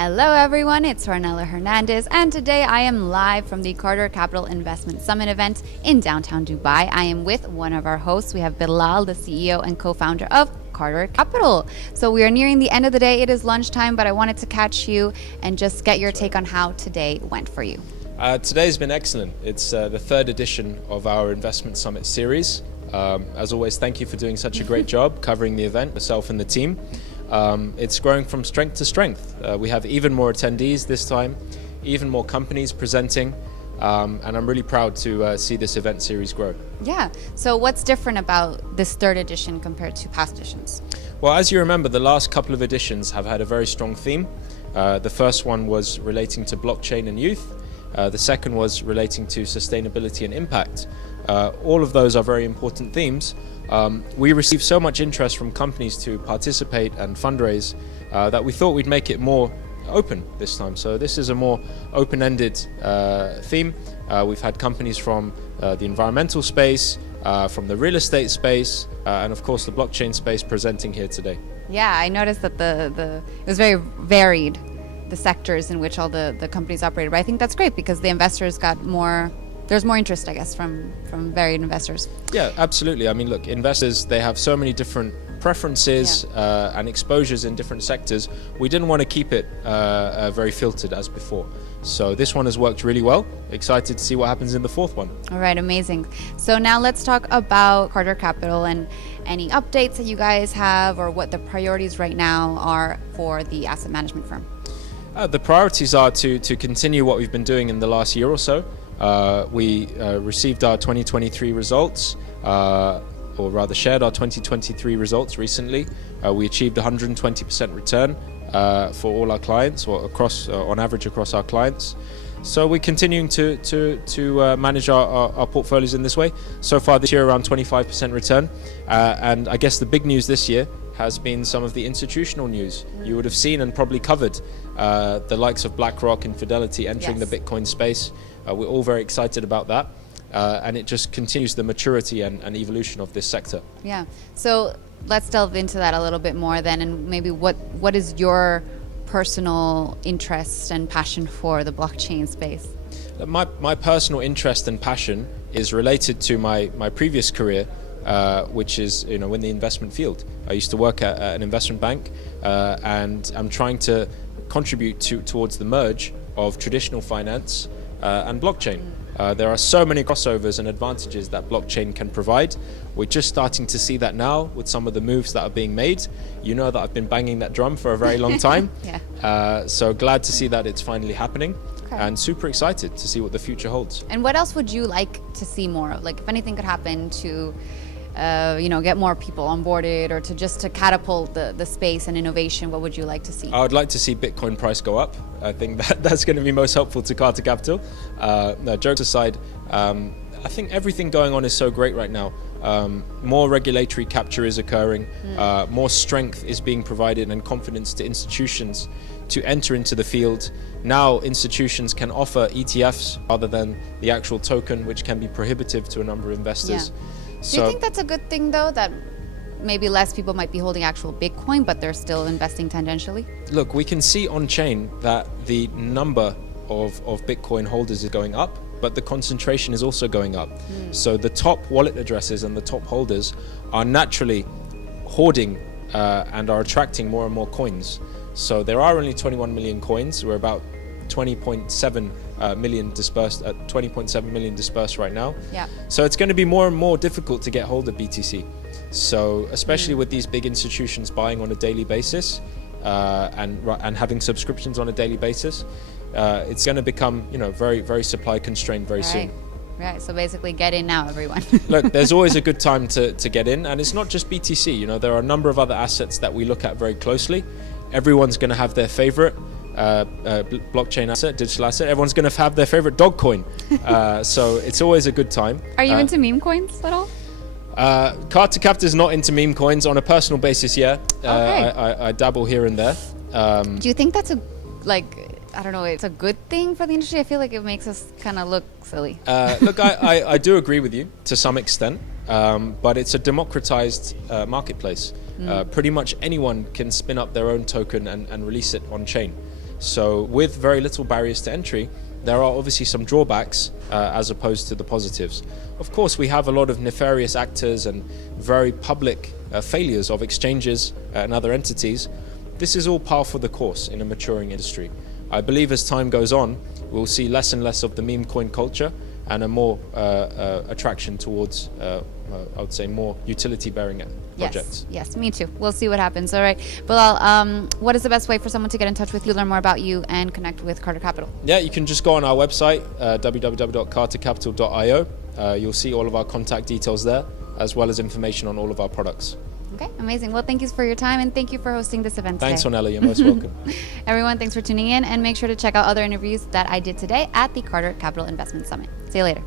Hello everyone, it's Ornella Hernandez, and today I am live from the Carter Capital Investment Summit event in downtown Dubai. I am with one of our hosts. We have Bilal, the CEO and co-founder of Carter Capital. So we are nearing the end of the day. It is lunchtime, but I wanted to catch you and just get your take on how today went for you. Today's been excellent. It's the third edition of our Investment Summit series. As always, thank you for doing such a great job covering the event, yourself and the team. It's growing from strength to strength. We have even more attendees this time, even more companies presenting, and I'm really proud to see this event series grow. Yeah, so what's different about this third edition compared to past editions? Well, as you remember, the last couple of editions have had a very strong theme. The first one was relating to blockchain and youth. The second was relating to sustainability and impact. All of those are very important themes. We received so much interest from companies to participate and fundraise that we thought we'd make it more open this time. So this is a more open-ended theme. We've had companies from the environmental space, from the real estate space, and of course the blockchain space presenting here today. Yeah, I noticed that it was very varied, the sectors in which all the companies operated. But I think that's great because the investors got more. There's more interest, I guess, from varied investors. Yeah, absolutely. I mean, look, investors, they have so many different preferences and exposures in different sectors. We didn't want to keep it very filtered as before. So this one has worked really well. Excited to see what happens in the fourth one. All right, amazing. So now let's talk about Carter Capital and any updates that you guys have or what the priorities right now are for the asset management firm. The priorities are to continue what we've been doing in the last year or so. We received our 2023 results, or rather shared our 2023 results recently. We achieved 120% return for all our clients, or across on average across our clients. So we're continuing to manage our portfolios in this way. So far this year, around 25% return. And I guess the big news this year has been some of the institutional news. You would have seen and probably covered the likes of BlackRock and Fidelity entering the Bitcoin space. We're all very excited about that. And it just continues the maturity and evolution of this sector. Yeah. So let's delve into that a little bit more then, and maybe what is your personal interest and passion for the blockchain space? My personal interest and passion is related to my previous career, which is in the investment field. I used to work at an investment bank, and I'm trying to contribute towards the merge of traditional finance and blockchain. There are so many crossovers and advantages that blockchain can provide. We're just starting to see that now with some of the moves that are being made. You know that I've been banging that drum for a very long time. So glad to see that it's finally happening. And super excited to see what the future holds. And what else would you like to see more of? Like if anything could happen to get more people onboarded or to catapult the space and innovation, what would you like to see? I would like to see Bitcoin price go up. I think that's going to be most helpful to Carter Capital. No, jokes aside, I think everything going on is so great right now. More regulatory capture is occurring, more strength is being provided and confidence to institutions to enter into the field. Now institutions can offer ETFs rather than the actual token, which can be prohibitive to a number of investors. Do you think that's a good thing, though, that maybe less people might be holding actual Bitcoin, but they're still investing tangentially? Look, we can see on-chain that the number of Bitcoin holders is going up, but the concentration is also going up. So the top wallet addresses and the top holders are naturally hoarding and are attracting more and more coins. So there are only 21 million coins. We're about 20.7 million dispersed at 20.7 million dispersed right now. So it's going to be more and more difficult to get hold of BTC. So especially with these big institutions buying on a daily basis and having subscriptions on a daily basis, it's going to become very, very supply constrained very soon. Right, so basically get in now, everyone. Look, there's always a good time to get in, and it's not just BTC. There are a number of other assets that we look at very closely. Everyone's going to have their favorite blockchain asset, digital asset. Everyone's going to have their favorite dog coin. So it's always a good time. Are you into meme coins at all? Carter Capital is not into meme coins. On a personal basis, yeah. I dabble here and there. Do you think that's it's a good thing for the industry? I feel like it makes us kind of look silly. Look, I do agree with you to some extent, but it's a democratized marketplace. Pretty much anyone can spin up their own token and release it on chain. So with very little barriers to entry, there are obviously some drawbacks as opposed to the positives. Of course, we have a lot of nefarious actors and very public failures of exchanges and other entities. This is all par for the course in a maturing industry. I believe as time goes on, we'll see less and less of the meme coin culture and a more attraction towards, I would say, more utility-bearing projects. Yes, me too. We'll see what happens. All right. Bilal, what is the best way for someone to get in touch with you, learn more about you, and connect with Carter Capital? Yeah, you can just go on our website, www.cartercapital.io. You'll see all of our contact details there, as well as information on all of our products. Okay, amazing. Well, thank you for your time, and thank you for hosting this event Thanks, today. Ornella. You're most welcome. Everyone, thanks for tuning in, and make sure to check out other interviews that I did today at the Carter Capital Investment Summit. See you later.